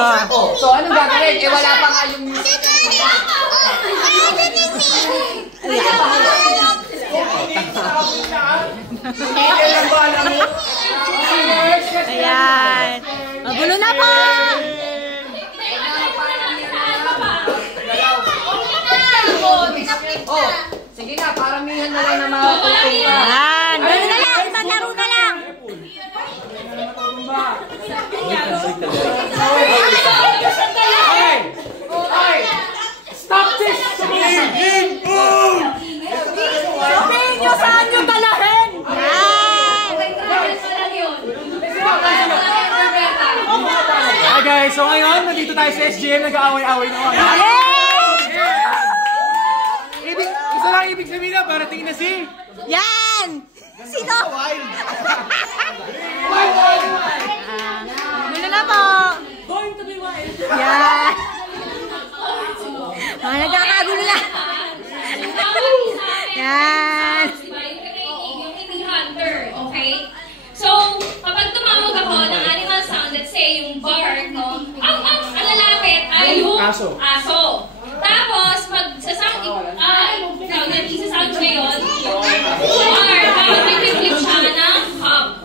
So, anong gagawin? Eh, wala pa nga yung music. Ayan. Magulo na po! Oh, sige na, paramihan na lang na mga tutong ka. Ayan. Gano'n na lang. Ibang laro na lang. Stop this! Sabihin nyo saan nyo talahin! Hi guys, so ngayon, nandito tayo sa SGM, nag-aaway-aaway naman. Isa lang ibig sabihin na, parating na si... Yan! Sino? Gulo na po! Yan! Mga nagkakagulo na! Yan! Yung hindi hunter, okay? So, kapag tumawag ako ng animal sound, let's say yung bark, no? Ang lalapit ay yung aso. Tapos, magsasound, isa-sound ngayon, yung bark, mag-flip siya ng cup.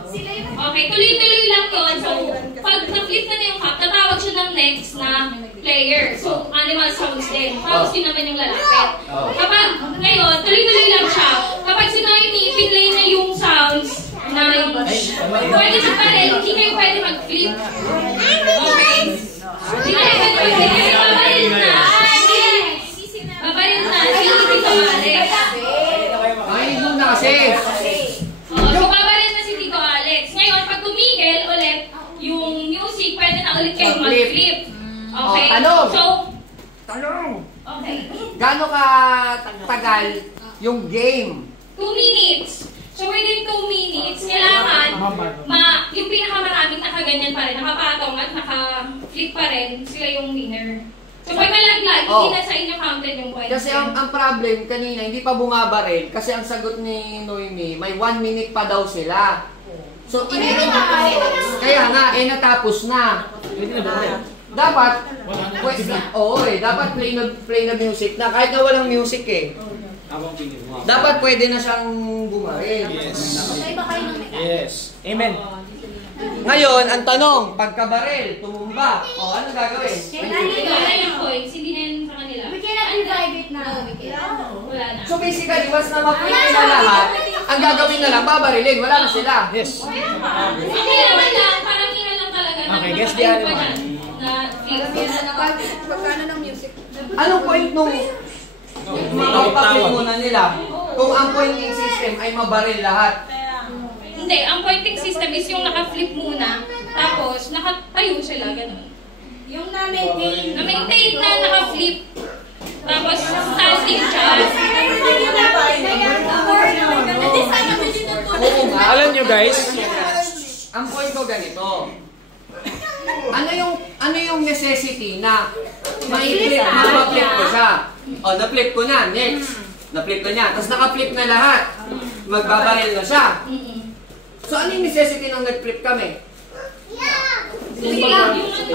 Okay, tuloy-tuloy lang yun. So, pag na-flip na yung cup, tatawag siya ng next na player. So, animal sounds din. Tapos yun naman yung lalapit. Kapag, ngayon, tuloy-tuloy lang siya. Kapag si Noemi, pinlay na yung sounds, pwede sa panel, hindi kayo pwede mag-flip. Okay? Hindi kayo pwede mag-flip. Kasi babaril na. Babaril na. Hindi Tito Alex. Ay, muna kasi. So, babaril na si Tito Alex. Ngayon, pag tumigil ulit yung music, pwede na ulit kayo mag-flip. Okay? Tanong! So, Tanong! okay. Gano'n ka tagal yung game? 2 minutes. So, within 2 minutes, kailangan yung pinakamaraming nakaganyan pa rin, nakapatong at naka-flip pa rin, sila yung winner. So, pag nalaglag, hindi na sa inyo counted yung points. Kasi ang problem kanina, hindi pa bumabaril. Kasi ang sagot ni Noemi, may 1 minute pa daw sila. So, kaya nga, natapos na. Dapat, dapat play na music na. Kahit na walang music eh. Dapat pwede na siyang bumaril. Yes. Amen. Ngayon, ang tanong, pagkabaril, tumumba, ano gagawin? Wala yung points, hindi na yun sa kanila. We cannot revive it now. Wala na. So basically, once na ma-flip na lahat, ang gagawin na lang, babarilin, wala na sila. Yes. Hindi naman lang, parang yun lang talaga. Okay, guess the animal. Pagkano ng music? Anong point nung makapaklit muna nila? Kung ang pointing system ay mabaril lahat. Hindi, ang pointing system is yung naka-flip muna, tapos nakatayo sila, gano'n. Yung na-maintain. Na-maintain na naka-flip, tapos standing siya. Alam nyo guys, Ang point ko ganito. Ano yung necessity na ma-flip ko siya? Na-flip ko na, next. Na-flip na niya. Tapos naka-flip na lahat. Magbabaril na siya. So, ano yung necessity nung nag-flip kami?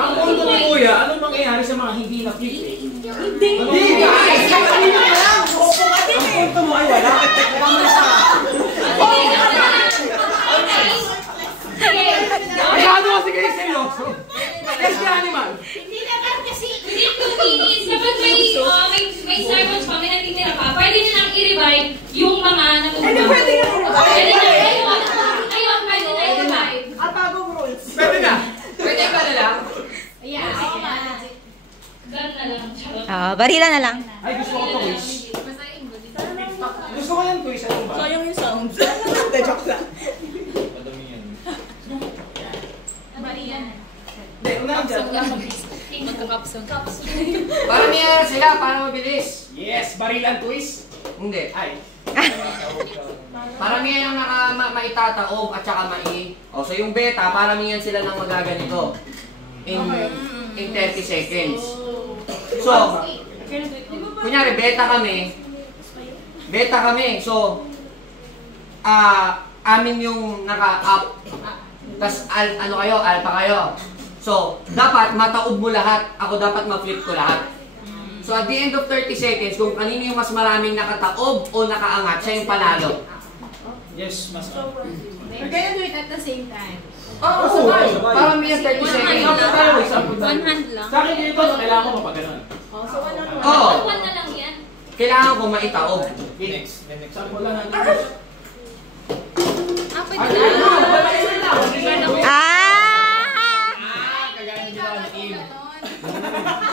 ang punto ni Kuya, anong mangyayari sa mga hindi na-flip eh? Hindi guys! Ang punto mo ay wala. Masyado kasi kayo seryoso. Yes, the animal. Hindi naman kasi. Within 2 minutes, kapag may seconds pa, may natitira pa, pwede nilang i-revive yung mga natutulog. Pwede na i-revive. Pwede na, ayun, pwede na i-revive. Bagong rules. Pwede na. Pwede ba na lang? Yeah, gan na lang. Charot. Barila na lang. Ay, gusto ko ito quiz. Gusto ko yan quiz. Ano ba? Sayang yung sounds. Hindi, joke lang. Hindi, unahan dyan. Para niya sila, para mabilis. Yes, barilan quiz. Hindi. Ay. Paramihan yung maitataob at saka so yung beta, paramihan sila ng magaganito. In 30 seconds. So, kunyari, beta kami. So, amin yung naka-up. Tapos, alpha kayo. So, dapat mataob mo lahat. Ako dapat ma-flip ko lahat. So, at the end of 30 seconds, kung kanino yung mas maraming nakataob o nakaangat, siya yung panalo. Yes, mas. We're gonna do it at the same time. Oo, sabay. Para may 30 seconds. One hand lang. Sa akin dito, kailangan ko mapagano'n. So, ano? Oo. One na lang yan. Kailangan ko maitaob. Next. Sabi ko lang. Kagaya nila na team.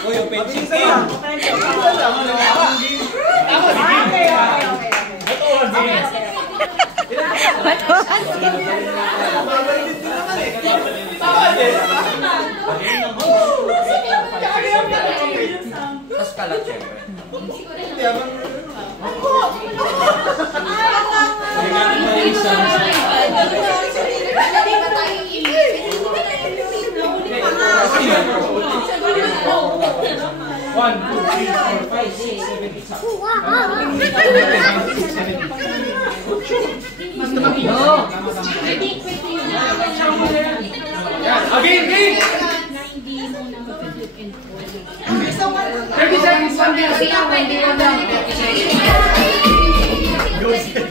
Uy, yung penching team. Tapos kalat, syempre. One, two, three, four, five, six, seven, eight, Again, again! 30 seconds lang din. 30 seconds.